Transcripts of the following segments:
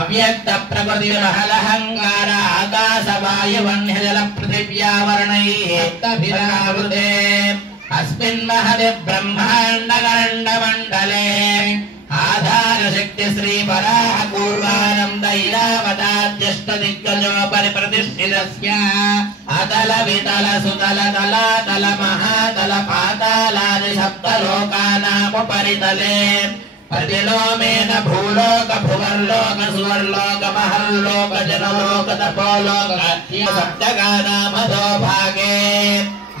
अव्यक्त प्रकृतिर्हलहंकार आकाशवायुवह्निजल पृथिव्यावरणैः सप्तभिरावृते अस्मिन् महदि ब्रह्माण्डकरण्डमण्डले आधारशक्ति श्री वराह पूर्वानंद इरावताद्यष्टदिग्गजोपरि प्रतिष्ठितस्य अतल वितल सुतल तलातल महातल पातालादि सप्तलोकानामुपरितले प्रतिलोमेन भूलोक भुवर्लोक सुवर्लोक महल्लोक जनलोक तपोलोक सप्तगानामधो भागे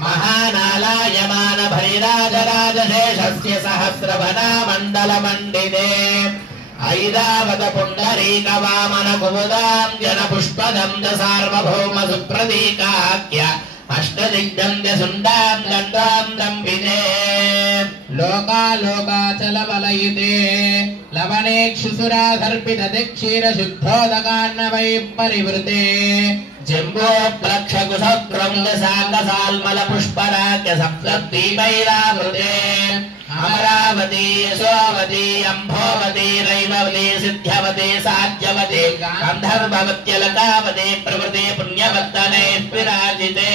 महानालायमान भैराजराजशेषस्य सहस्रवना मण्डलमण्डिते ऐरावत पुण्डरीक वामन कुमुदां जनपुष्पदं च सार्वभौम सुप्रतीकाख्य अष्टदिग्गं च सुण्डां दण्डां दम्भिते लोकालोकाचलवलयिते लवनेक्षुसुराधर्पित क्षीरशुद्धोदकान्नवैः परिवृते जम्बोप्लक्षकुशक्रन्दसाङ्गसाल्मलपुष्पराज्य सप्तद्वीपैरावृते अमरावती यशोवती अम्भोवती रैववती सिद्ध्यवती साध्यवती गन्धर्ववत्यलतावती प्रभृते पुण्यवर्तने विराजिते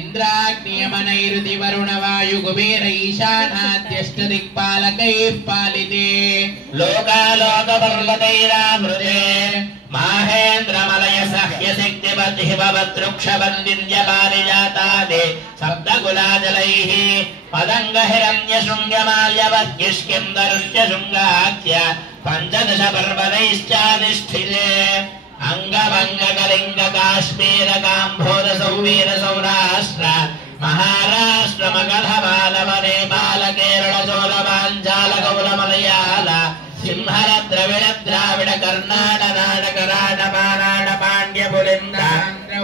इंद्राग्नियमनैरुति वरुणवायु कुबेर ईशानाद्यष्टदिक्पालकैः पालिते लोकालोकपर्वतैरावृते माहेन्द्रमलय सह्यशक्तिवद्हिमवद्रुक्षवन्दिन्यपारिजातादि सप्तकुलाजलैः पदङ्गहिरण्यशृङ्गमाल्यवद्गिष्किन्दरुष्यशृङ्गाख्य पञ्चदश पर्वतैश्चाधिष्ठिते अंगभंगकलिंग काश्मीर काम्भोज सौवीर सौराष्ट्र महाराष्ट्र मगध मालव नेपाल केरल चोल पांचाल गौल मलयाल सिंहल द्रविड़ द्राविड़ कर्नाट नाटक राट पाराट पांड्य पुलिंद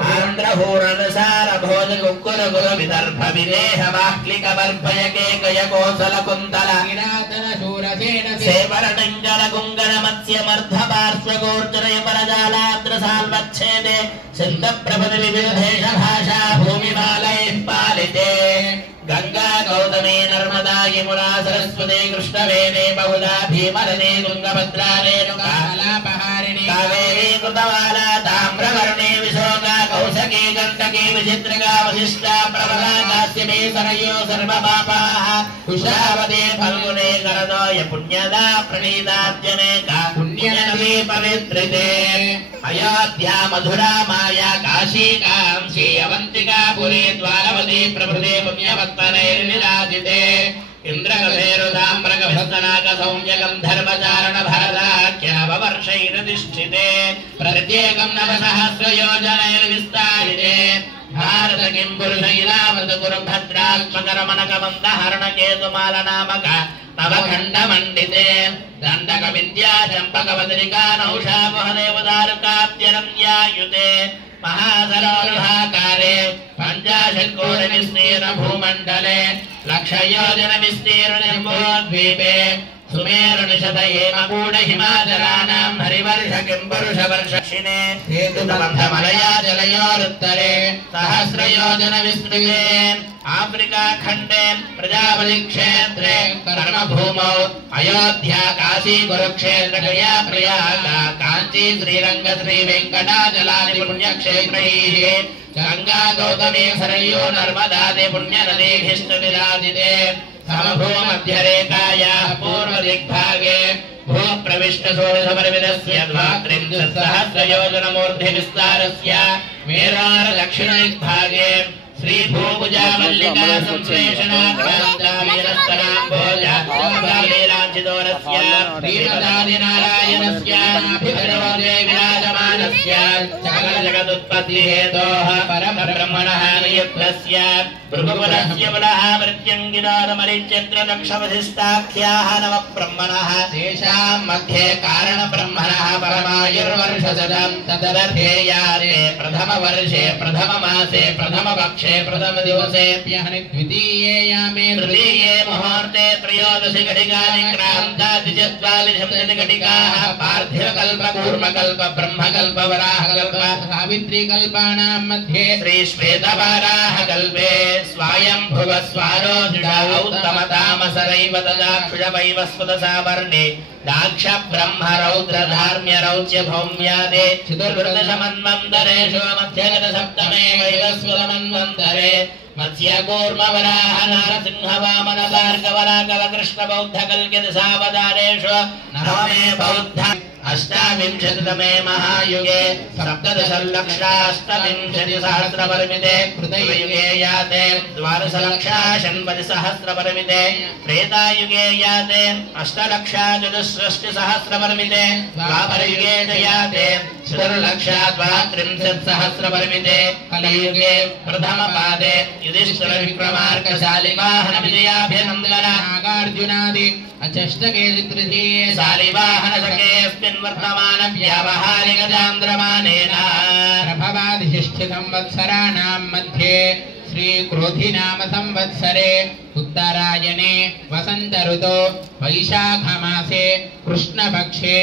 आंध्र हूरणसार भोज कुक्कुर गुरु विदर्भ विदेह वाक्लिक बर्भय केकय कोसल कुंतल सेवर टंजल गुंगन मत्स्य मर्ध पार्श्व गोर्जनय परजालाद्र साल्वच्छेदे सिंध प्रभृति विविधेश भाषा भूमिमालैः पालिते गंगा गौतमी नर्मदा यमुना सरस्वती कृष्णवेणी बहुधा भीमरणी तुंगभद्रा रेणुका कलापहारिणी कावेरी कृतवाला ताम्रवर्णी विशोका कौसकी गंडकी विचित्रका वशिष्ठा प्रबला काश्यपी सरयो सर्वपापाः कुशावती फल्गुनी करदोय पुण्यदा प्रणीताद्यनेका पुण्यनदी पवित्रिते अयोध्या मधुरा माया काशी कांसी अवंतिका पुरी द्वारवती प्रभृति पुण्यवत्तनैर्विराजिते इंद्रगभेरुदाम्रगभस्तनाक सौम्यगन्धर्वचारण भरदाख्याववर्षैरधिष्ठिते प्रत्येकं नवसहस्रयोजनैर्विस्तारिते भारत किं पुरुषैरावत कुरुभद्रात्मकरमणकमन्दहरणकेतुमाल नामक नवखण्डमण्डिते दण्डक विद्या चम्पकवदनिका नौषा महदेवदारुकाद्यरन्यायुते महासरोरुहाकारे पञ्चाशत्कोटिविस्तीर्ण भूमण्डले लक्षयोजन विस्तीर्ण जम्बूद्वीपे सुमेरुनिशत हेमकूट हिमाचलानां हरिवर्ष किंपुरुष वर्षक्षिणे हेतुबन्धमलया जलयोरुत्तरे सहस्रयोजन विस्तृते आफ्रिका खण्डे प्रजापति क्षेत्रे कर्मभूमौ अयोध्या काशी कुरुक्षेत्र गया प्रयाग कांची श्रीरंग श्री वेंकटाचलादि पुण्यक्षेत्रैः गंगा गौतमी सरयू नर्मदादि पुण्यनदीभिश्च विराजिते समभूमध्यरेखायाः पूर्वदिग्भागे भूप्रविष्टषोडशपरिमितस्य द्वात्रिंशत्सहस्रयोजनमूर्ध्निविस्तारस्य मेरोर्दक्षिणदिग्भागे श्री भूभुजा मल्लिका संश्लेषणाक्रान्तावीरस्तराम्भोजा लीलाञ्चितोरस्य श्रीमदादिनारायणस्य नाभिधरोदे विराजमानस्य सकल जगदुत्पत्तिहेतोः परमब्रह्मणः नियुक्तस्य भृगुकुलस्य पुनः मृत्युञ्गिरोदमरिच्यत्रदक्षवधिष्ठाख्याः नवब्रह्मणः तेषां मध्ये कारणब्रह्मणः परमायुर्वर्षशतं तदर्थेयारे प्रथमवर्षे प्रथममासे प्रथमपक्षे प्रथम दिवसे द्वितीये यामे तृतीये मुहूर्ते त्रयोदशी घटिकानि क्रान्ता द्विचत्वारिंशत् घटिकाः पार्थिवकल्पको कूर्मकल्प ब्रह्मकल्प वराहकल्प सावित्री कल्पानां मध्ये श्री श्वेतवाराहकल्पे स्वायंभुव स्वारोधिता उत्तमतामसरैव तदाक्षुजवैवस्वतसावर्णे दाक्ष ब्रह्म रौद्र धार्म्य रौच्य भौम्यादे चतुर्वृतमन्वन्तरेषु मध्यगत सप्तमे वैवस्वतमन्वन्तरे मत्स्य कूर्म वराह नारसिंह वामन भार्गव राघव कृष्ण बौद्ध कल्कित सावतारेषु नवमे बौद्ध अष्टाविंशतितमे महायुगे सप्तदशलक्षाष्टविंशतिसहस्रपरिमिते कृतयुगे याते द्वादशलक्षाषण्पतिसहस्रपरिमिते त्रेतायुगे याते अष्टलक्षाचतुष्षष्टिसहस्रपरिमिते द्वापरयुगे याते चतुर्लक्षाद्वात्रिंशत्सहस्रपरिमिते कलियुगे प्रथमपादे युधिष्ठिर विक्रमार्क शालिवाहन विजयाभिनन्दन नागार्जुनादि अचष्टके तृतीये शालिवाहन सखेऽस्मिन् वर्तमान व्यावहारिक चान्द्रमानेन प्रभवादिशिष्टि संवत्सराणां मध्ये श्री क्रोधिनाम संवत्सरे उत्तरायणे वसंत ऋतो वैशाखमासे कृष्णपक्षे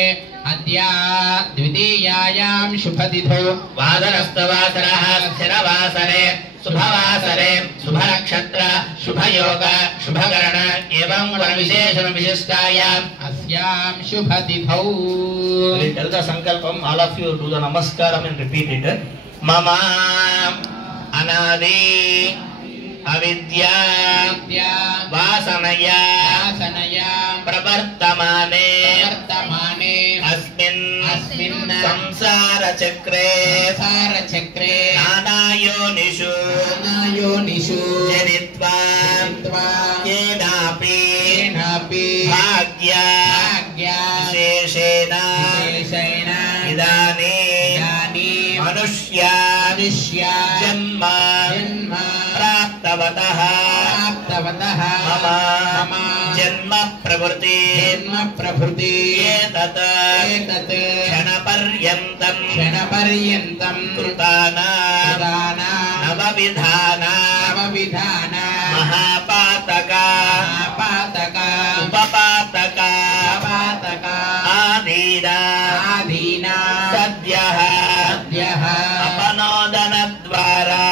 अद्य द्वितीयायां शुभतिथौ वादनस्तवासरः स्थिरवासरे शुभवासरे शुभनक्षत्र शुभयोग शुभकरण एवं वरविशेषण विशिष्टायाम् अस्यां शुभतिथौ. Tell the sankalpam, all of you do the namaskaram and repeat it. Mama anadi avidya vasanaya pravartamane अस्मिन् संसार चक्रे नानायोनिषु जनित्वा केनापि भाग्य विशेषेण इदानीं मनुष्य जन्म प्राप्तवतः मम जन्म प्रभृति एतत् क्षणपर्यन्तं कृताना नवविधाना महापातका उपपातका आदीना सद्यः अपनोदनद्वारा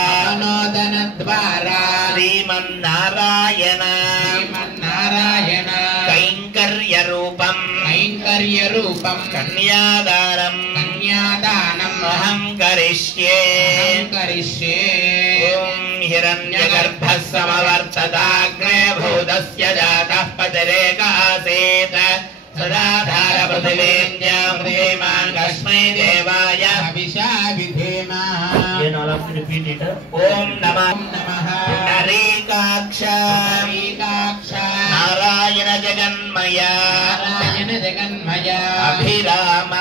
श्रीमन्नारायण कैङ्कर्यरूपं कन्यादानम् अहं करिष्ये. ॐ हिरण्यगर्भः समवर्तताग्रे भूतस्य जातः पतिरेक आसीत् सदाधार पृथिवीन्द्यां कस्मै देवाय हविषा विधेमः. ॐ नमः नरीकाक्ष नारायण जगन्मय अभिराम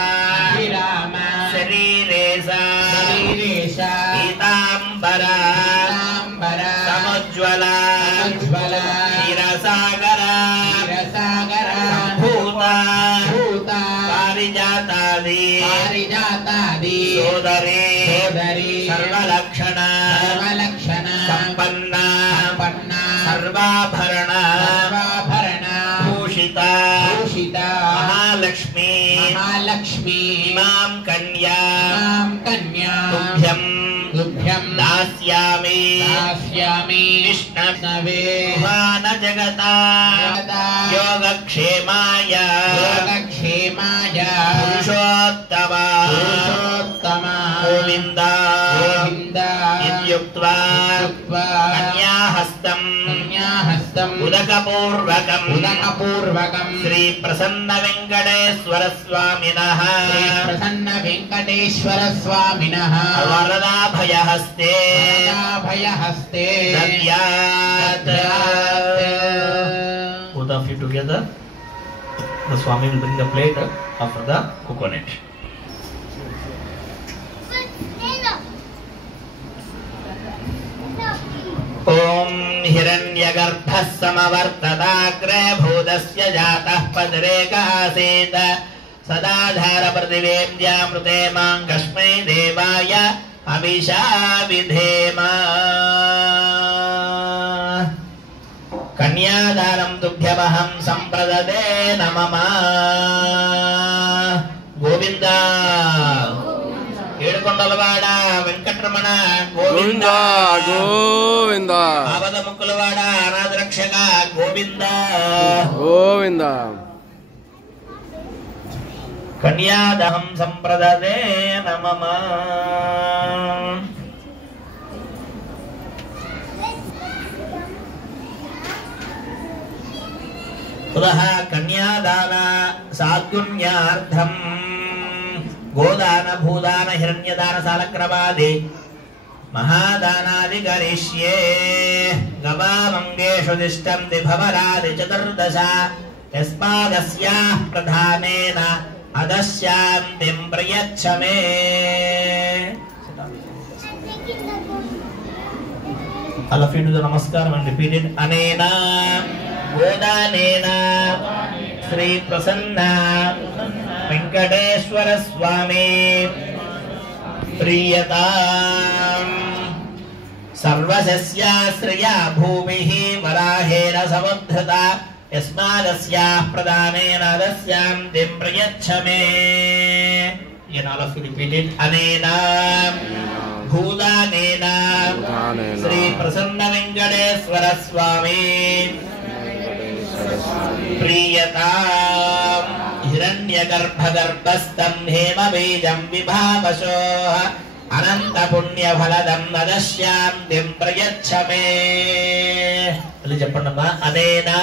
शरीरेशा पीताम्बरा समुज्ज्वला क्षीरसागरा भूता पारिजातादि सोदरी सर्वलक्षणा संपन्ना सर्वाभरणा भूषिता महालक्ष्मी इमां कन्या तुभ्यं दास्यामि विष्णवे भुवन जगता योगक्षेमाय पुरुषोत्तमा गोविन्द इत्युक्त्वा कन्याहस्तं उदकपूर्वकं श्री प्रसन्न वेंकटेश्वर स्वामिनः वरदाभयहस्ते दद्यात्. Both of you together, the Swami will bring the plate of the coconut. ॐ हिरण्यगर्भः समवर्तताग्रे भूतस्य जातः पतिरेक आसीत् सदाधार पृथिवीन्द्यामृते मां कस्मै देवाय हविषा विधेम. कन्यादानं तुभ्यमहं सम्प्रददे नमः. गोविन्द గోవింద ఏడుకొండలవాడ వెంకటరమణ గోవింద గోవింద ఆపద ముక్కులవాడ అనాథ రక్షక గోవింద గోవింద కన్యాదహం సంప్రదదే నమః పునః కన్యాదాన సాద్గుణ్యార్థం గోదాన భూదాన హిరణ్యదాన సాలక్రమాది మహాదానాది కరిష్యే గవామంగేషు తిష్టంతి భవరాది చతుర్దశ యస్మాదస్యాః ప్రధానేన అదశ్యాంతిం ప్రయచ్చ మే. All of you do the namaskaram and repeat it. Anena Godanena Sri Prasanna Venkateshwara Swami Priyatam Sarvasya Sriya Bhumihi Varahena Samudhrata Yasmadasya Pradhanena Dasyam Dim Prayachame. Again all of you repeat it. Anena Bhudanena Sri Prasanna Venkateshwara Swami Priyatam Hiranyagarbhagarbhastam Hema Bijam Vibhavashoha Ananta Punya Phaladam Nadasyam Dim Prayachame. Let's చెప్పండమ్మా. Anena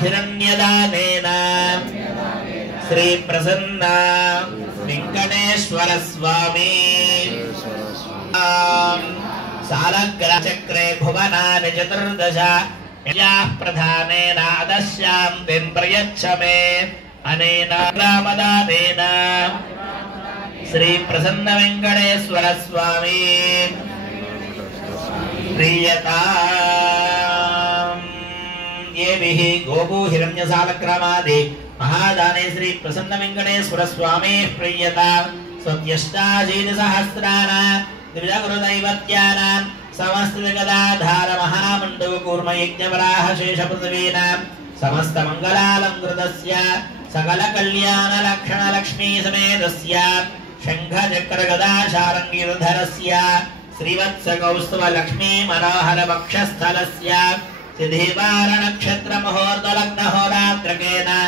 Hiranyadanena Sri Prasanna Venkateshwara Swami Salagra Chakre Bhuvanani Chaturdasha Yaः Pradhanena Adasyam Dim Prayachame. Anena Ramadanena Sri Prasanna Venkateshwara Swami Priyatam Yevihi Gopu Hiranya Salakramadi Mahadane Sri Prasanna Venkateshwara Swami Priyatam Satyashtajini Sahasrana Divjaguru Daivatyana Samasthivgadadhara Mahamandav Kurma Yajnavaraha Shesha Prithvina Samasta Mangalalamkritasya Sakala Kalyana Lakshana Lakshmi Samedasya Shankha Chakra Gada Sharangirudharasya Srivatsa Kaustava Lakshmi Manohara Vakshasthalasya Siddhivara Nakshatra Muhurta Lagna Horatrakena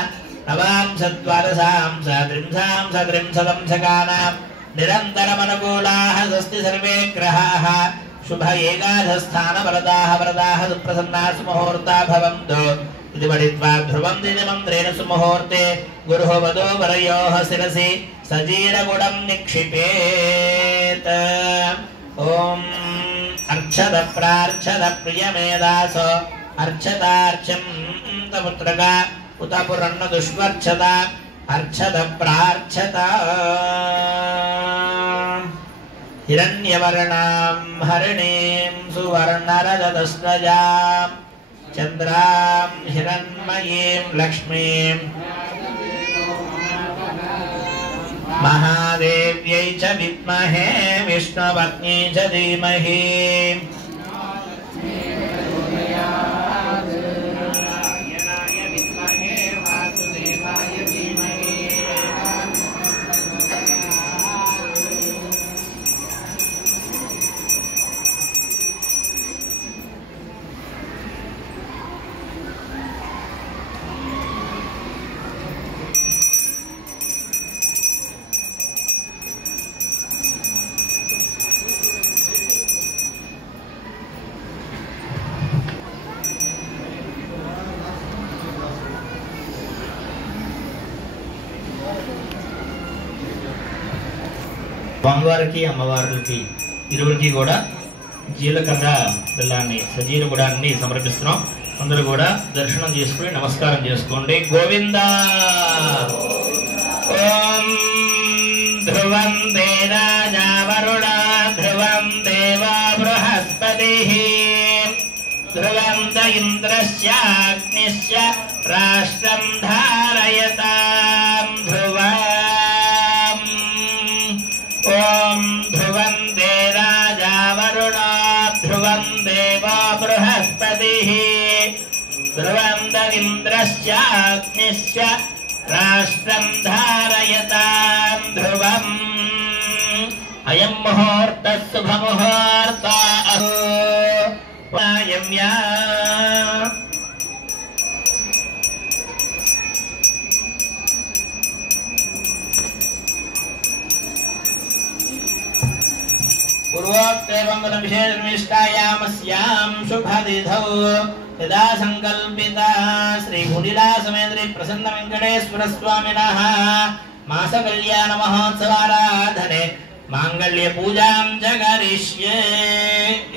Navam Sattvarasam Sadrimsam Sadrimsadam Sakanam Nirantara Manukulaha Sasti Sarve Grahaha Shubha Egadhasthana Varadaha Varadaha Suprasanna Sumuhurta Bhavantu Iti Paditva Dhruvam Didi Mandrena Sumuhurte Guruho Vado Varayoha Sirasi Sajira Gudam Nikshipet. Om Archada Prarchada Priyamedaso Archada Archam Taputraga Utapuranna Dushvarchada Archada Prarchada Hiranyavarnam Harinim Suvarnarajadasrajam Chandram Hiranmayim Lakshmim Mahadevyai cha vidmahe Vishnupatni cha dhimahi స్వామివారికి అమ్మవారికి ఇరువురికి కూడా జీలకర్ర బెల్లాన్ని సజీర గుడాన్ని సమర్పిస్తున్నాం. అందరూ కూడా దర్శనం చేసుకుని నమస్కారం చేసుకోండి. గోవింద. ఓం ధ్రువం దేరాజా వరుణ ధ్రువం దేవా బృహస్పతి ధ్రువం ద ఇంద్రస్యాగ్నిశ్చ రాష్ట్రం ధారయతాం ధ్రువం. ఓం ధ్రువం దేరాజా వరుణ ధ్రువం దేవా బృహస్పతి ధ్రువం ద ఇంద్రస్యాగ్నిశ్చ राष्ट्रं धारयतां ध्रुवम् अयं मुहूर्तः शुभमुहूर्तः वायम्या पूर्वोक्तमंगलविशेषनिष्ठायामस्यां शुभतिथौ यदा संकल्पिता श्री भूनिलासमेन्द्री प्रसन्न वेंकटेश्वर स्वामिनः मास कल्याण महोत्सवाराधने मांगल्य पूजां च करिष्ये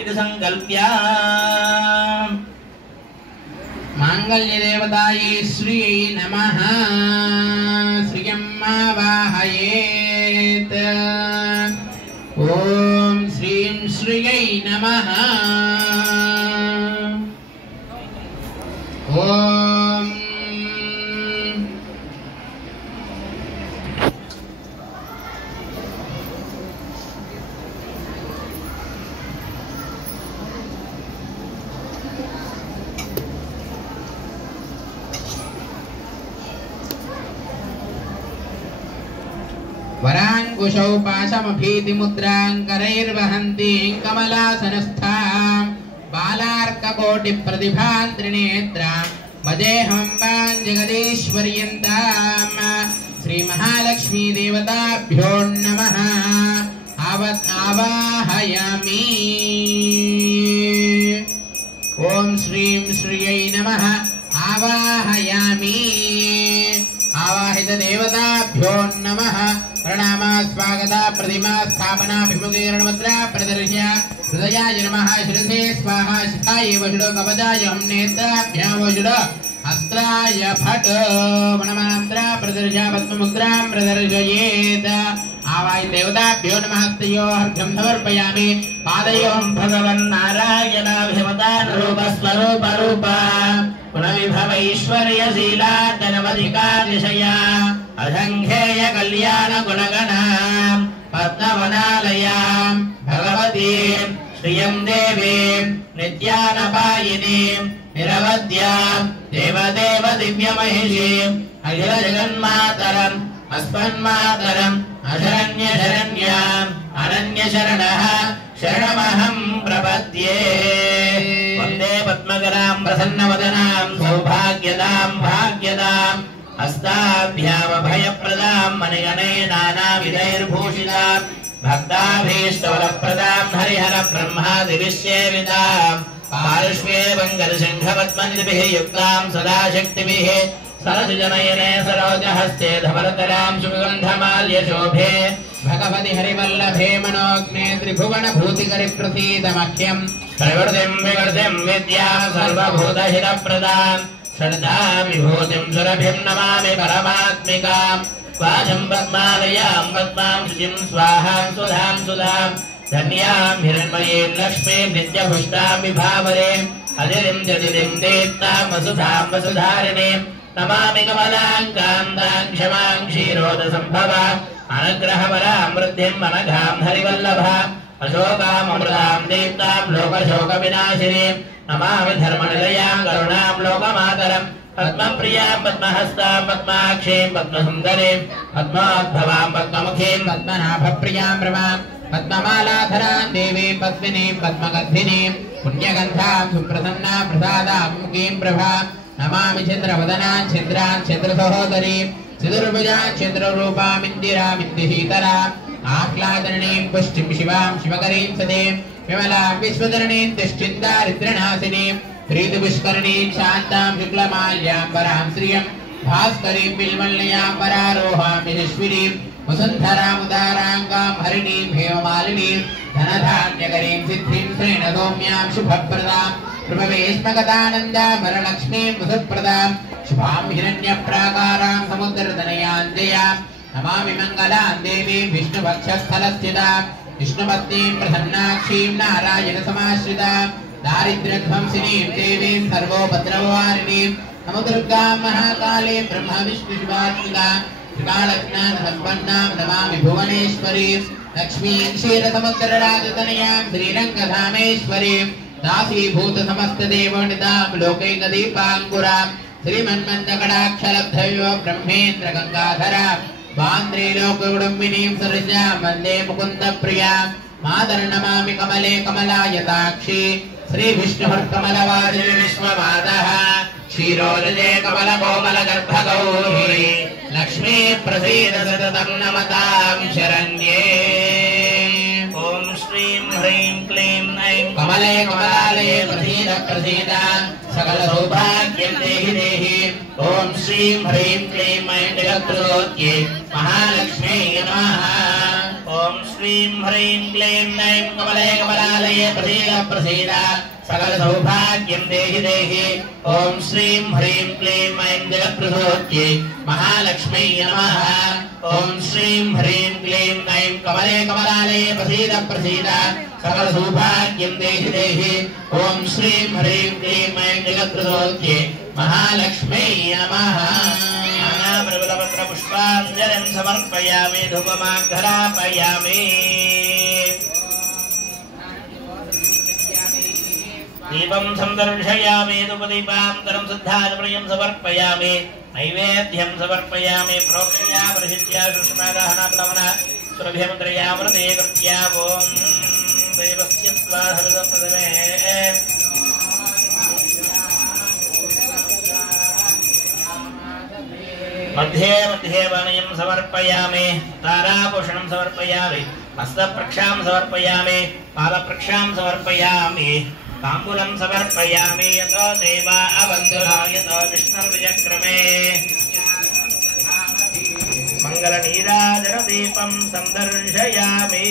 इति संकल्प्य मांगल्य देवतायै श्रियै नमः श्रियं आवाहयेत् ओम श्रीं श्रियै नमः ओम वरांकुशौ पाशमभीतिमुद्रां करैर्वहन्तीं कमलासनस्थां बालार्ककोटिप्रतिभां त्रिनेत्रां भजेऽहमम्बां जगदीश्वर्यन्तां श्रीमहालक्ष्मी देवताभ्यो नमः आवाहयामि ओम श्रीं श्रियै नमः आवाहयामि आवाहित देवताभ्यो नमः प्रणाम स्वागत प्रतिमा स्थापना विमुखीकरणमुद्रा प्रदर्श्य हृदयाय नमः श्रीधे स्वाहा शिखाय वषुडो कवचाय हम नेत्राभ्यां वषुडो अस्त्राय फट वनमन्त्र प्रदर्श्य पद्ममुद्रां प्रदर्शयेत् आवाहित देवताभ्यो नमः हस्तयो अर्घ्यं समर्पयामि पादयों भगवन्नारायणाभिमतानुरूपस्वरूप गुणविभवैश्वर्यशीलाधनवधिकातिशया असङ्ख्येय कल्याण गुणगणां पद्मवनालयां भगवतीं श्रियं देवीं नित्यानपायिनीं निरवध्यां देवदेव दिव्यमहिषीम् अखिलजगन्मातरम् अस्मन्मातरम् अशरण्यशरण्याम् अनन्यशरणः शरणमहं प्रपद्ये वन्दे पद्मकरां प्रसन्नवदनां सौभाग्यदां भाग्यदाम् हस्ताभ्यामभयप्रदां मणिगणे नानाविधैर्भूषितां भक्ताभीष्टवरप्रदां हरिहर ब्रह्मादिविश्येविदां पार्श्वे मङ्गलशङ्खपद्मनिधिभिः युक्तां सदा शक्तिभिः सरसिजनयने सरोजहस्ते धवलतरां सुगन्धमाल्यशोभे भगवति हरिवल्लभे मनोज्ञे त्रिभुवनभूतिकरिप्रसीदमह्यं प्रवृत्तिं विवृतिं विद्यां सर्वभूतहितप्रदां श्रद्धा विभूतिं सुरभिं नमामि परमात्मिकां वाचं पद्मालयां पद्मां शुचिं स्वाहां सुधां सुधां धन्यां हिरण्मयीं लक्ष्मीं नित्यपुष्टां विभावरीं अदितिं जदितिं दीप्तां वसुधां वसुधारिणीं नमामि कमलां कान्तां क्षमां क्षीरोदसम्भवां अनुग्रहवरां वृद्धिं अनघां हरिवल्लभां अशोकामृतां दीप्तां लोकशोकविनाशिनीं नमामि धर्मनिलयां करुणां लोकमातरं पद्मप्रियां पद्महस्तां पद्माक्षीं पद्मसुन्दरीं पद्मोद्भवां पद्ममुखीं पद्मनाभप्रियां रमां पद्ममालाधरां देवीं पद्मिनीं पद्मगन्धिनीं पुण्यगन्धां सुप्रसन्नां प्रसादां मुखीं प्रभां नमामि चन्द्रवदनां चन्द्रां चन्द्रसहोदरीं चतुर्भुजां चन्द्ररूपामिन्दिरामिन्दिशीतलाम् आह्लादनीं पुष्टिं शिवां शिवकरीं सतीं विमलां विश्वधरणीं तिष्ठिन्दारिद्रनाशिनीं प्रीतिपुष्करणीं शान्तां शुक्लमाल्याम्बरां श्रियं भास्करीं बिल्वल्लयां वरारोहां यशस्विनीं वसुन्धरामुदाराङ्गां हरिणीं हेममालिनीं धनधान्यकरीं सिद्धिं श्रेणसौम्यां शुभप्रदां प्रभवेश्मगतानन्दां वरलक्ष्मीं वसुप्रदां शुभां हिरण्यप्राकारां समुद्रतनयाञ्जयां नमामि मङ्गलां देवीं विष्णुवक्षस्थलस्थितां विष्णुपत्नीं प्रसन्नाक्षीं नारायणसमाश्रितां दारिद्र्यध्वंसिनीं देवीं सर्वोपद्रववारिणीं नमोदुर्गां महाकालीं ब्रह्मविष्णुशिवात्मिकां त्रिकालज्ञानसम्पन्नां नमामि भुवनेश्वरीं लक्ष्मीं क्षीरसमुद्रराजतनयां श्रीरङ्गधामेश्वरीं दासीभूतसमस्तदेवनितां लोकैकदीपाङ्कुरां श्रीमन्मन्दकटाक्षलब्धयो ब्रह्मेन्द्र गंगाधर बान्द्रीलोकगुडुम्बिनीं सृजां वन्दे मुकुन्दप्रियां मातर्नमामि कमले कमलायताक्षी श्रीविष्णुर्कमलवासिनि विश्वमादः क्षीरोदये कमलकोमलगर्भगौरी लक्ष्मी प्रसीद सततं नमतां शरण्ये। ॐ श्रीं ह्रीं क्लीं ऐं कमले कमलालये प्रसीद प्रसीद सकल सौभाग्यं देहि देहि। ॐ श्रीं ह्रीं क्लीं ऐं जगत्प्रदोत्ये महालक्ष्म्यै नमः। ॐ श्रीं ह्रीं क्लीं ऐं कमले कमलालये प्रसीद प्रसीद सकल सौभाग्यं देहि देहि। ॐ श्रीं ह्रीं क्लीं ऐं जगत्प्रदोत्ये महालक्ष्म्यै नमः। ॐ श्रीं ह्रीं क्लीं ऐं कमले कमलालये प्रसीद प्रसीद सकल सौभाग्यं देहि देहि। ॐ श्रीं ह्रीं क्लीं ऐं जगत्प्रदोत्ये महालक्ष्म्यै नमः। नानाप्रबलपत्र पुष्पाञ्जलिं समर्पयामि धूपमाघ्रापयामि। दीपं संदर्शयामि धूपदीपान्तरं शुद्धाचमनीयं समर्पयामि। नैवेद्यं समर्पयामि। प्रोक्ष्या प्रशिष्या शुष्मादहनप्लवना सुरभिमुद्रयामृते कृत्या ॐ देवस्य स्वाहृदप्रदमे मध्ये मध्ये वनयं समर्पयामि। ताराभूषणं समर्पयामि। हस्तप्रक्षां समर्पयामि। पादप्रक्षां समर्पयामि। ताम्बूलं समर्पयामि। यतो देवा अवन्दना यतो विष्णुर्विजक्रमे मङ्गलनीराजनदीपं सन्दर्शयामि।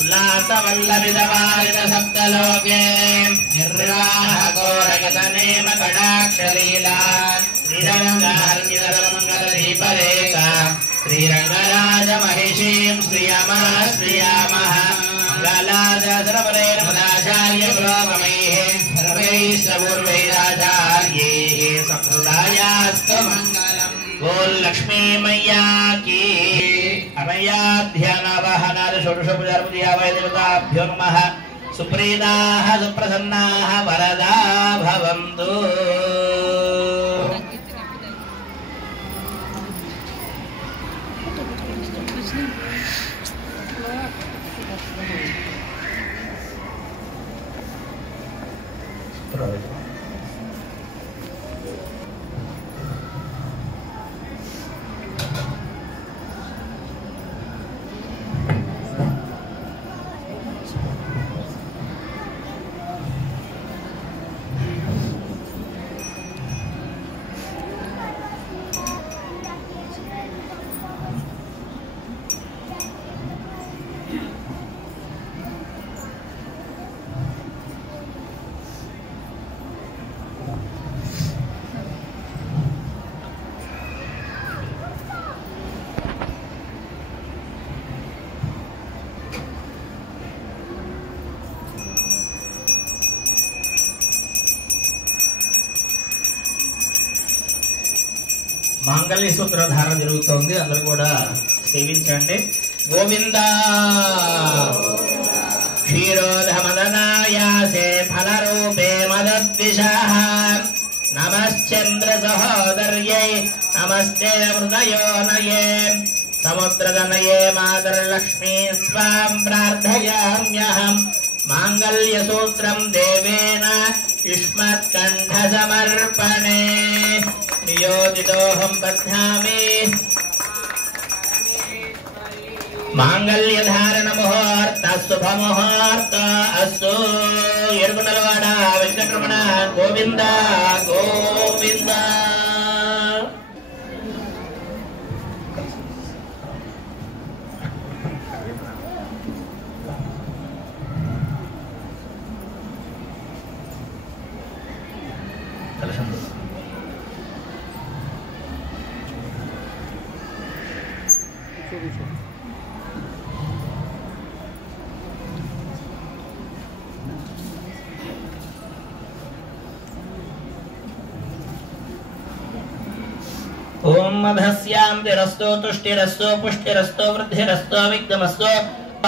उल्लासवल्लभिदवारित सप्तलोके निर्वाहकोरगतनेम कटाक्षलीला श्रीरङ्गार्गितमङ्गलदीपरेखा श्रीरङ्गराजमहिषीं श्रियमः श्रियामः मङ्गलाचार्य सर्वैः पूर्वैराचार्यैः सकृदायास्तु मङ्गलम्। बोल लक्ष्मी मैया की अनयाध्यानवहनाद षोडशोपचारपूजयावै देवताभ्यो नमः। सुप्रीताः सुप्रसन्नाः वरदा भवन्तु। మాంగళ్య సూత్రధారణ జరుగుతోంది. అందరూ కూడా సేవించండి. గోవింద క్షీరోధమదనాయాసే ఫలరూపే మదద్విషః నమశ్చంద్ర సహోదర్యై నమస్తే హృదయోనయే సముద్రదనయే మాతర్లక్ష్మీ స్వాం ప్రార్థయామ్యహం. మాంగళ్య సూత్రం దేవేన యుష్మత్కంఠ సమర్పణే నియోజితోహం బధ్నామి. మాంగళ్యధారణ ముహూర్త శుభ ముహూర్త అస్తు. ఏడుకొండలవాడ వెంకటరమణ గోవింద గోవింద. ओम मधस्यां तिरस्तो तुष्टिरस्तो पुष्टिरस्तो वृद्धिरस्तो विघ्नमस्तो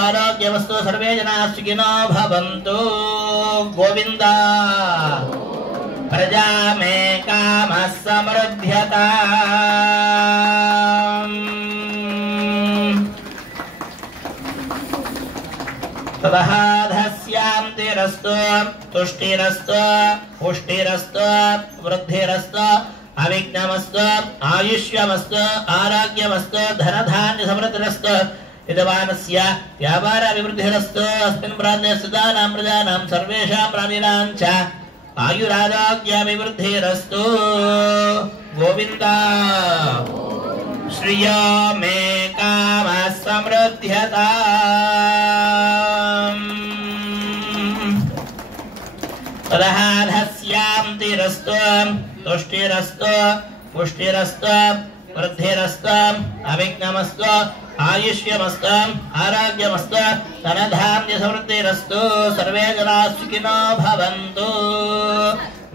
आरोग्यमस्तु सर्वे जनाः सुखिनो भवन्तु गोविन्द प्रजा मे कामः समृद्ध्यताम् ततः धस्यान्तिरस्तु तुष्टिरस्तु पुष्टिरस्तु वृद्धिरस्तु अविघ्नमस्तु आयुष्यमस्तु आरोग्यमस्तु धनधान्य समृद्धिरस्तु यजमानस्य व्यापार अभिवृद्धिरस्तु अस्मिन् प्रान्ते स्थितानां प्रजानां सर्वेषां प्राणिनां च आयुरारोग्याभिवृद्धिरस्तु गोविन्द श्रियो मे कामः समृद्ध्यताम् ततः धस्यान्तिरस्तु तुष्टिरस्तु पुष्टिरस्तु वृद्धिरस्तु अविघ्नमस्तु आयुष्यमस्तु आरोग्यमस्तु धनधान्य समृद्धिरस्तु सर्वे जनाः सुखिनो भवन्तु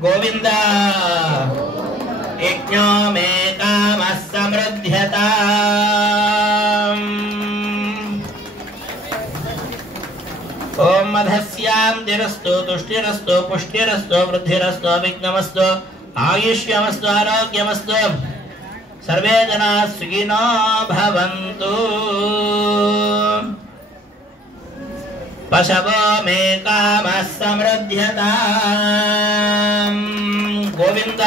गोविन्द यज्ञो मे कामः समृद्ध्यताम् ॐ मधस्यान्तिरस्तु तुष्टिरस्तु पुष्टिरस्तु वृद्धिरस्तु अविघ्नमस्तु आयुष्यमस्तु आरोग्यमस्तु सर्वे जनाः सुखिनो भवन्तु पशवो मे कामः समृद्ध्यताम् गोविन्द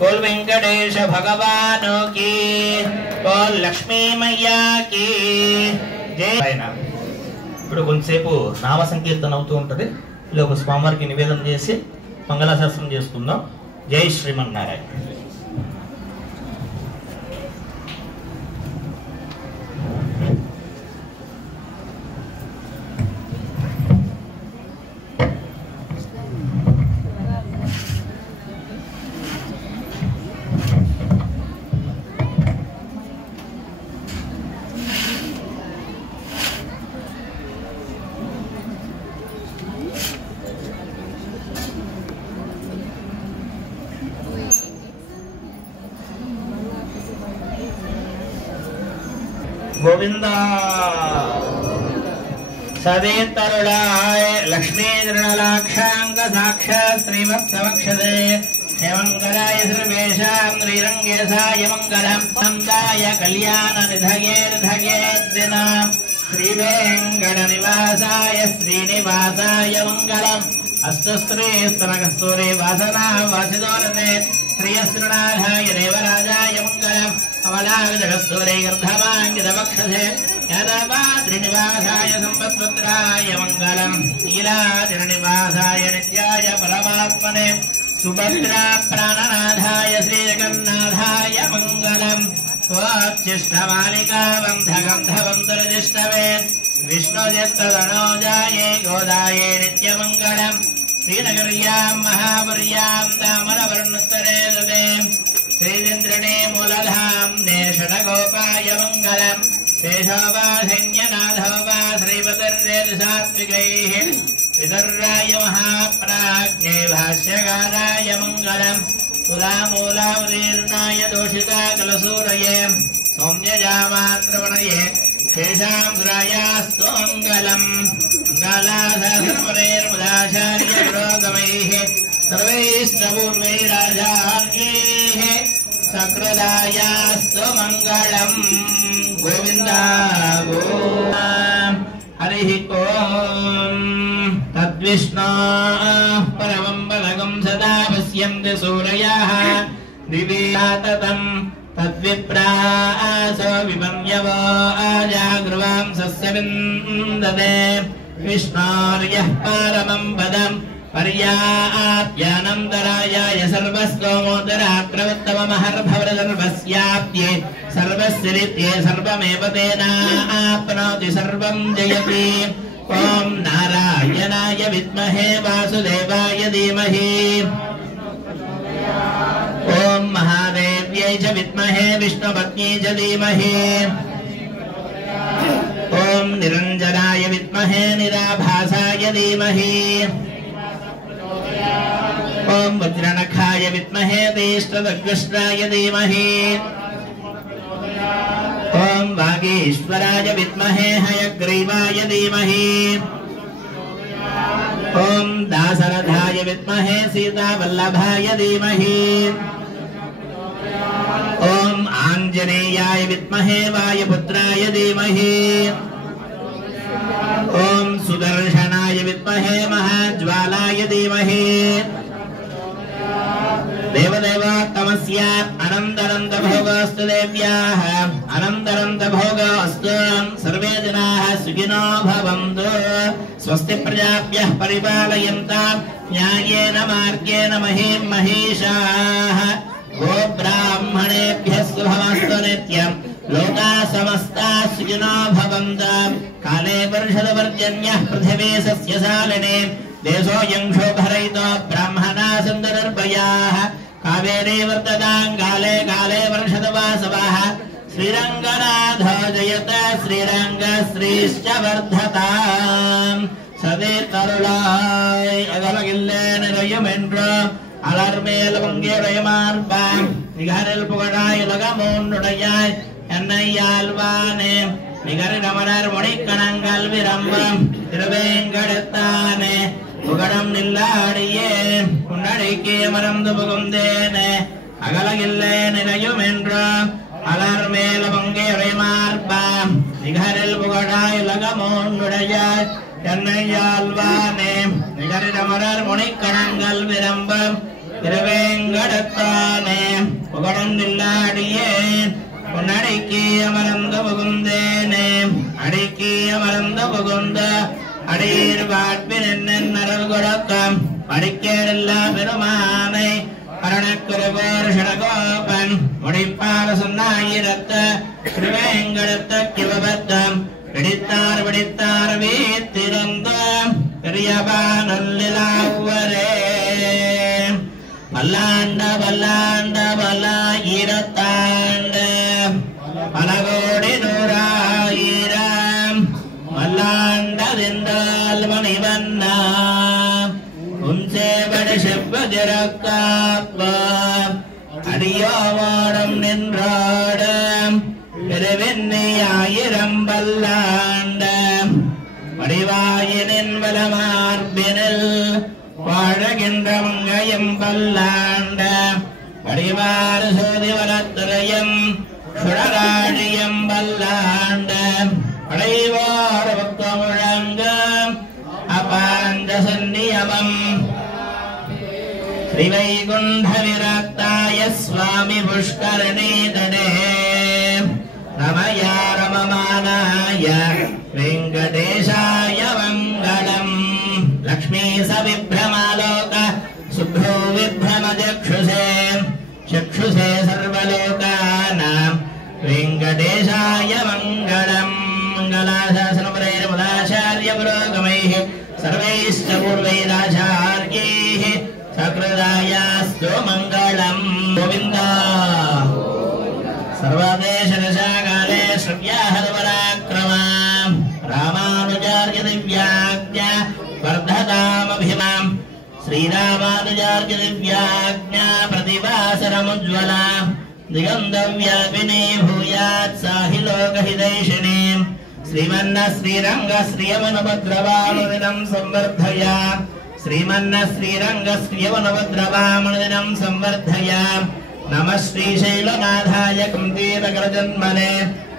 बोल वेंकटेश भगवान की बोल लक्ष्मी मैया की जय। ఇప్పుడు కొంచెంసేపు నామ సంకీర్తన అవుతూ ఉంటుంది. లోపు స్వామివారికి నివేదన చేసి మంగళాశాసనం చేసుకుందాం. జై శ్రీమన్నారాయణ. गोविंद सदेतरुणाय लक्ष्मी दृढ़लाक्षांग साक्षात् श्रीमत् समक्षते हेमंगलाय सर्वेषां श्रीरंगेशाय मंगलम् नंदाय कल्याण निधये निधये दिनां श्री वेंकटनिवासाय श्रीनिवासाय मंगलम् अस्तु श्री स्तनकस्तूरी वासना वासिदोरते श्रीयश्रीनाथाय देवराजाय मंगलम् कमलाविदकस्तूरी गर्धमाङ्गितवक्षसे यादवाद्रिनिवासाय सम्पत्पुत्राय मङ्गलम् नीलाद्रिनिवासाय नित्याय परमात्मने सुभद्रा प्राणनाथाय श्रीजगन्नाथाय मङ्गलम् स्वोच्छिष्टमालिकाबन्धगन्धवन्तरजिष्टवे विष्णुचित्तधनोजाये गोदाये नित्यमङ्गलम् श्रीनगर्यां महापुर्यां दामनवर्णोत्तरे ददे श्रीचन्द्रणे मूलधाम्ने षडगोपाय मङ्गलम् शेषोपासैन्यनाथो वा श्रीपतिर्देशसात्विकैः विदर्राय महाप्राज्ञे भाष्यकाराय मङ्गलम् तुलामूलावतीर्णाय दोषिताकलसूरये सौम्यजामात्रवणये शेषांश्रायास्तु मङ्गलम् मङ्गलाशासनपरेर्मुदाचार्य पुरोगमैः सर्वैश्चपूर्वैराचार्यैः सकृदायास्तु मङ्गलम् गोविन्द हरिः ॐ तद्विष्णो परमं पदकं सदा पश्यन्ति सूरयाः दिवि ततं तद्विप्रासो विपन्यवो आजागृवां सस्यविन्दते विष्णोर्यः परमं पदम् पर्याप्यानन्तरायाय सर्वस्तोमोदराक्रवत्तममहर्भवरसर्वस्याप्ये सर्वस्यरित्ये सर्वमेव तेनाप्नोति सर्वं जयति ॐ नारायणाय विद्महे वासुदेवाय धीमहि ॐ महादेव्यै च विद्महे विष्णुपत्न्यै च धीमहि ॐ निरञ्जनाय विद्महे निराभासाय धीमहि ॐ वज्रनखाय विद्महे तेष्टदग्रष्टाय धीमहि ॐ ओम वागीश्वराय विद्महे हयग्रीवाय धीमहि ओम दाशरथाय विद्महे सीतावल्लभाय धीमहि ओम आंजनेयाय विद्महे वायुपुत्राय धीमहि ओम सुदर्शनाय विद्महे महाज्वालाय धीमहि देवदेवोत्तमस्य अनन्तरन्त भोगोऽस्तु देव्याः अनन्तरन्त भोगोऽस्तु सर्वे जनाः सुखिनो भवन्तु स्वस्ति प्रजाभ्यः परिपालयन्तां न्यायेन मार्गेण महीं महिषाः गोब्राह्मणेभ्यः शुभमस्तु नित्यम् लोकाः समस्ताः सुखिनो भवन्तु काले वर्षदपर्जन्यः पृथिवी सस्यशालिनी देशोऽयं शोभरहितो ब्राह्मणाः सन्तु निर्भयाः कावेरी वर्ततां काले काले वर्षदवासवः श्रीरङ्गनाथो जयत श्रीरङ्गश्रीश्च वर्धताम् सदे तरुळाय अगलगिल्ले निरयुमेன்று அலர்மேல் பொங்கிறையமார்பாம் நிகரில் புகழாய் உலகமூன்றுடையாய் என்னையாழ்வானே நிகரிடமலர் முனிக்கணங்கள் விரம்பம் திருவேங்கடத்தானே புகழம் நில்லாடியே உன்னடிக்கே மறந்து புகுந்தேனே அகலகில்லே நிலையும் என்று அலர்மேல் பொங்கிறையமார்பாம் நிகரில் புகழாய் உலகமூன்றுடையாய் என்னையாழ்வானே நிகரிடமலர் முனிக்கணங்கள் விரம்பம் திருவேங்கடத்தானே புகழும் நில்லாடியே உன்னடிக்கே அமர்ந்து புகுந்தேனே அடிக்கே அமர்ந்து புகுந்த அடியீர் வாழ்வின் நரல் கொடுக்கம் படிக்கேடல்லா பெருமானை கரணக்குருகோர் ஷடகோபன் முடிப்பால சொன்னாயிரத்த திருவேங்கடத்த கிவபத்தம் பிடித்தார் பிடித்தார் வீத்திருந்த பெரியவானல்லிலாவரே பல்லாண்ட பல்லாண்ட பல்லாயிரத்தாண்ட பல கோடி நூறாயிரம் மல்லாண்டதென்றால் மணிவண்ணா உன்சேவடி செவ்வதிரக்காப்ப அடியோவாடம் நின்றாடம் பெருவெண்ணியாயிரம் பல்லாண்ட வடிவாயினின் வலமார்பினில் வாழகின்ற மங்கையும் பல்லாண்ட வடிவாறு சோதி வளத்துறையும் சுடராழியம் பல்லாண்ட படைவாறு பக்கமுழங்க அபாந்த சந்நியமம் ஸ்ரீவைகுண்ட விரக்தாய சுவாமி புஷ்கரணி தடே ரமயா ரமமானாய வெங்கடேஷாய மங்களம் லக்ஷ்மீ சவிभ्रमालोक சுப்ரோ விभ्रमचक्षुषे चक्षुषे सर्वलोकानां वेङ्कटेशाय मङ्गलम् मङ्गलाशासनपरैर्मुदाचार्य पुरोगमैः सर्वैश्च पूर्वैराचार्यैः सकृदायास्तु मङ्गलम् गोविन्द सर्वदेशदशाकाले श्रव्याहरपराक्रमा रामानुजार्य दिव्याज्ञा वर्धतामभिमाम् श्रीरामानुजार्य दिव्याज्ञा प्रतिभासरमुज्ज्वला दिगन्धव्यापिनी भूयात् साहि लोकहितैषिणी श्रीमन्न श्रीरङ्ग श्रियवनभद्रवामनुदिनं संवर्धया श्रीमन्न श्रीरङ्ग श्रियवनभद्रवामनुदिनं संवर्धया नमः श्रीशैलनाथाय कुन्तीरकरजन्मने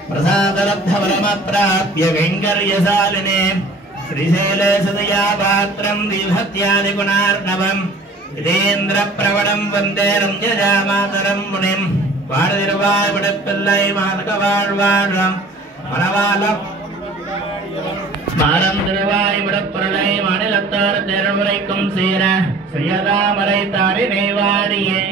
प्रसादलब्धवरमप्राप्य कैङ्कर्यशालिने श्रीशैले सदया पात्रं विभक्त्यादिगुणार्णवम् इदेन्द्रप्रवणं वन्दे रम्यजामातरं मुनिं वाडतिरुवाय विडप्पिल्लै मातकवाழ்வாழம் மணவாளம் மாடம் திருவாய் விடப்புரளை மாநிலத்தார் தேர்முறைக்கும் சீர செய்யதாமரை தாரி நெய்வாடியே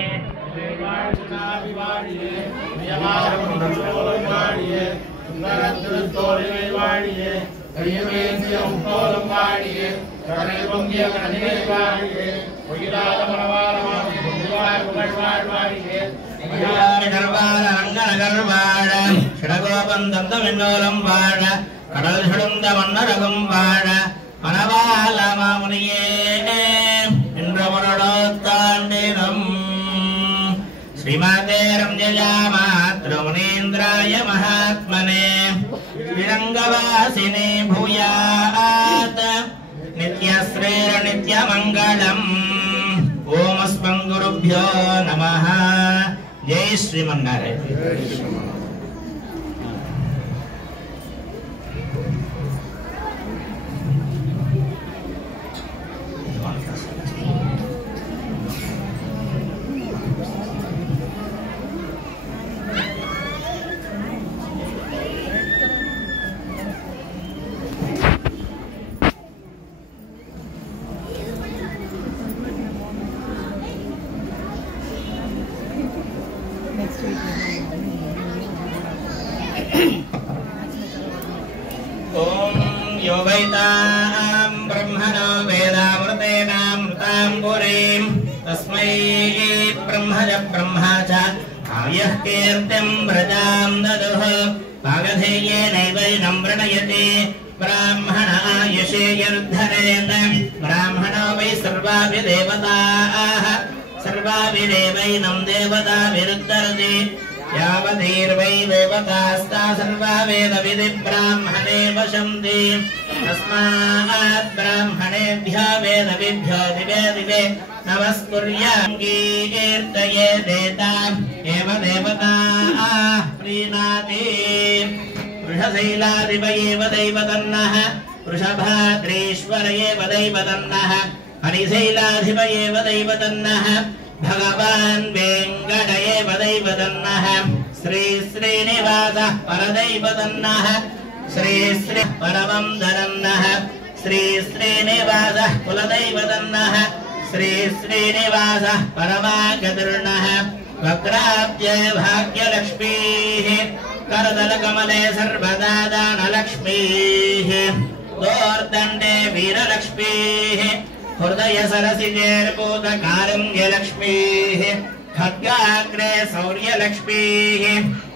ஷடகோபந்தம் வாழ கடல் சுடுந்த மன்னரகும் வாழ மணவாள மாமுனியே என்றவரோடோ தாண்டினம் ஸ்ரீமதே ரம்யஜாமாத்ர रमणेन्द्राय महात्मने श्रीरङ्गवासिने भूयात् नित्यश्रेर्नित्यमङ्गलम् ओम अस्मन् गुरुभ्यो नमः जय श्रीमन्नारायण ओम यो वैतां ब्रह्मणो वेदामृतेनामृतां पुरीं तस्मै ब्रह्मज ब्रह्मा च आयः कीर्तिं व्रजां ददुः भागधेयेनैवैनं वृणयति ब्राह्मण आयुषे यर्धरेत ब्राह्मणो वै सर्वाभिदेवताः सर्वाभिदेवैनं देवताभिरुद्धरति यावतीर्वै देवतास्ता सर्वा वेदविधि ब्राह्मणे वशन्ति तस्मात् ब्राह्मणेभ्यो वेदविभ्यो दिवे दिवे नमस्कुर्याङ्गीकीर्तये देताम् एव देवताः प्रीणाति वृषशैलाधिप एव दैवतन्नः वृषभाद्रीश्वर एव दैवतन्नः हरिशैलाधिप एव दैवतन्नः भगवान् वेङ्कट एव दैवतन्नः श्री श्रीनिवासः परदैवतन्नः श्री श्री परमं धरन्नः श्री श्रीनिवासः कुलदैवतन्नः श्री श्रीनिवासः परमागतिर्नः वक्राब्जे भाग्यलक्ष्मीः करदलकमले सर्वदा दानलक्ष्मीः दोर्दण्डे वीरलक्ष्मीः हृदय सरसिजेर्भूतकारुण्यलक्ष्मीः खड्गाग्रे शौर्यलक्ष्मीः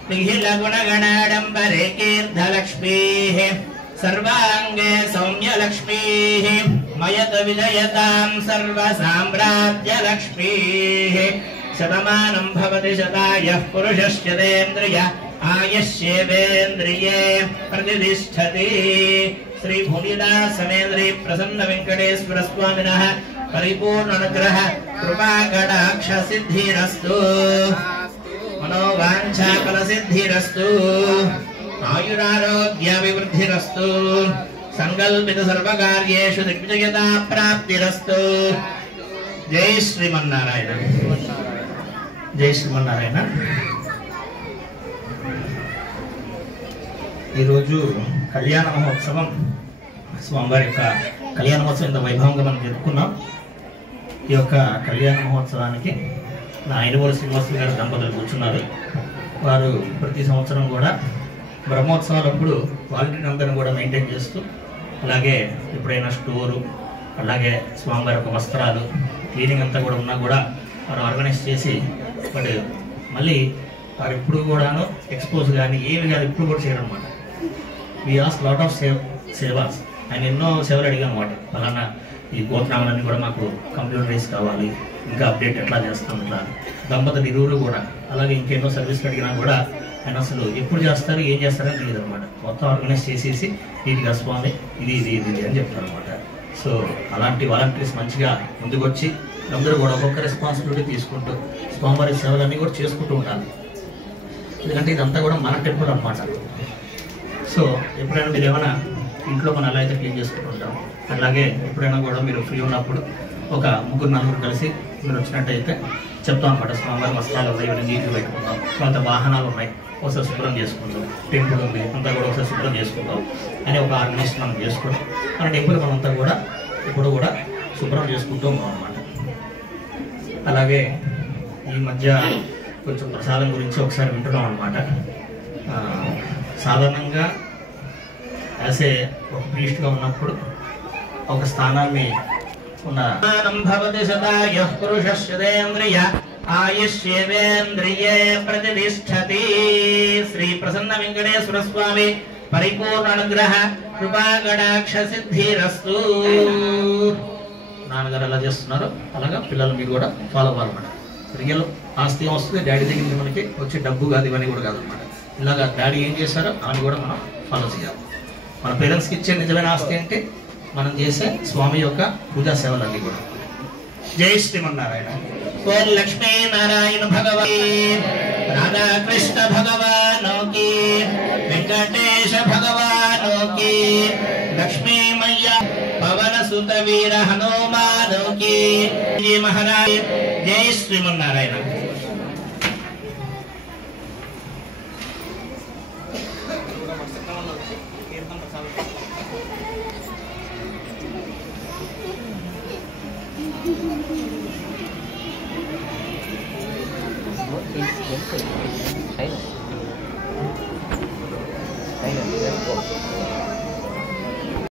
निखिलगुणगणाडम्बरे कीर्धलक्ष्मीः सर्वाङ्गे सौम्यलक्ष्मीः मयत विजयतां सर्वसाम्राज्यलक्ष्मीः शतमानं भवति शतायः पुरुषश्चतेन्द्रिय आयुष्येवेन्द्रिये प्रतिष्ठति श्री भूमिदास समेन्द्री प्रसन्न वेंकटेश्वर स्वामिनः परिपूर्ण अनुग्रह कृपा कटाक्ष सिद्धिरस्तु मनोवांछा फल सिद्धिरस्तु आयुरारोग्य विवृद्धिरस्तु संकल्पित सर्वकार्येषु दिग्विजयता प्राप्तिरस्तु जय श्रीमन्नारायण जय श्रीमन्नारायण ఈ రోజు కళ్యాణ మహోత్సవం స్వామివారి యొక్క కళ్యాణ మహోత్సవం ఇంత వైభవంగా మనం జరుపుకున్నాం. ఈ యొక్క కళ్యాణ మహోత్సవానికి నా ఐనవోలు శ్రీనివాసులు గారి దంపతులు కూర్చున్నారు. వారు ప్రతి సంవత్సరం కూడా బ్రహ్మోత్సవాలప్పుడు క్వాలిటీ నెంబర్ని కూడా మెయింటైన్ చేస్తూ, అలాగే ఎప్పుడైనా స్టోరు, అలాగే స్వామివారి యొక్క వస్త్రాలు క్లీనింగ్ అంతా కూడా ఉన్నా కూడా వారు ఆర్గనైజ్ చేసి, బట్ మళ్ళీ వారు ఎప్పుడు కూడాను ఎక్స్పోజ్ కానీ ఏమి కానీ ఎప్పుడు కూడా చేయడం అనమాట. We ask lot of sevas. ఆయన ఎన్నో సేవలు అడిగాం అనమాట. అలానా ఈ గోత్రాలన్నీ కూడా మాకు కంప్యూటరైజ్ కావాలి, ఇంకా అప్డేట్ ఎట్లా చేస్తాం, ఇట్లా దంపతులు ఇరువురు కూడా. అలాగే ఇంకెన్నో సర్వీసులు అడిగినా కూడా ఆయన అసలు ఎప్పుడు చేస్తారు ఏం చేస్తారని తెలియదు అనమాట. మొత్తం ఆర్గనైజ్ చేసేసి వీటిగా స్వామి ఇది ఇది ఇది అని చెప్తారు అనమాట. సో అలాంటి వాలంటీర్స్ మంచిగా ముందుకు వచ్చి అందరూ కూడా ఒక్కొక్క రెస్పాన్సిబిలిటీ తీసుకుంటూ స్వామివారి సేవలన్నీ కూడా చేసుకుంటూ ఉండాలి. ఎందుకంటే ఇదంతా కూడా మన టెంపుల్ అనమాట. సో ఎప్పుడైనా మీరు ఏమైనా ఇంట్లో మనం ఎలా అయితే క్లీన్ చేసుకుంటూ ఉంటాం, అలాగే ఎప్పుడైనా కూడా మీరు ఫ్రీ ఉన్నప్పుడు ఒక ముగ్గురు నలుగురు కలిసి మీరు వచ్చినట్టయితే చెప్తాం అనమాట. స్వామివారి వస్త్రాలు ఉన్నాయి, ఇవన్నీ నీట్గా పెట్టుకుంటాం, కొంత వాహనాలు ఉన్నాయి, ఒకసారి శుభ్రం చేసుకుంటాం, టెంపుల్ ఉంది అంతా కూడా ఒకసారి శుభ్రం చేసుకుంటాం అని ఒక ఆర్గనైజేషన్ మనం చేసుకోవడం. మన టెంపుల్ మనంతా కూడా ఇప్పుడు కూడా శుభ్రం చేసుకుంటూ ఉన్నాం అనమాట. అలాగే ఈ మధ్య కొంచెం ప్రసాదం గురించి ఒకసారి వింటున్నాం అనమాట. సాధారణంగా యాజ్ ఏ ఒక ప్రీస్ట్గా ఉన్నప్పుడు ఒక స్థానాన్ని ఉన్న ఆయుష్యేంద్రియే ప్రతిష్టతి. శ్రీ ప్రసన్న వెంకటేశ్వర స్వామి పరిపూర్ణ అనుగ్రహ కృపా కటాక్ష సిద్ధిరస్తు. నాన్నగారు ఎలా చేస్తున్నారు అలాగా పిల్లలు మీరు కూడా ఫాలో అవ్వాలన్నమాట. రియల్ ఆస్తి వస్తుంది డాడీ దగ్గర నుంచి మనకి వచ్చే డబ్బు కాదు, ఇవన్నీ కూడా కాదనమాట. ఇలాగా డాడీ ఏం చేశారో అని కూడా మనం ఫాలో చేయాలి. మన పేరెంట్స్కి ఇచ్చే నిజమైన ఆస్తి అంటే మనం చేసే స్వామి యొక్క పూజా సేవలన్నీ కూడా. జై శ్రీమన్నారాయణ. ఓం లక్ష్మీ నారాయణ భగవతి రాధాకృష్ణ భగవానోకి వెంకటేశ భగవానోకి లక్ష్మీ మయ్య పవన సుత వీర హనుమానోకి జై మహారాజ్. జై శ్రీమన్నారాయణ. Đấy.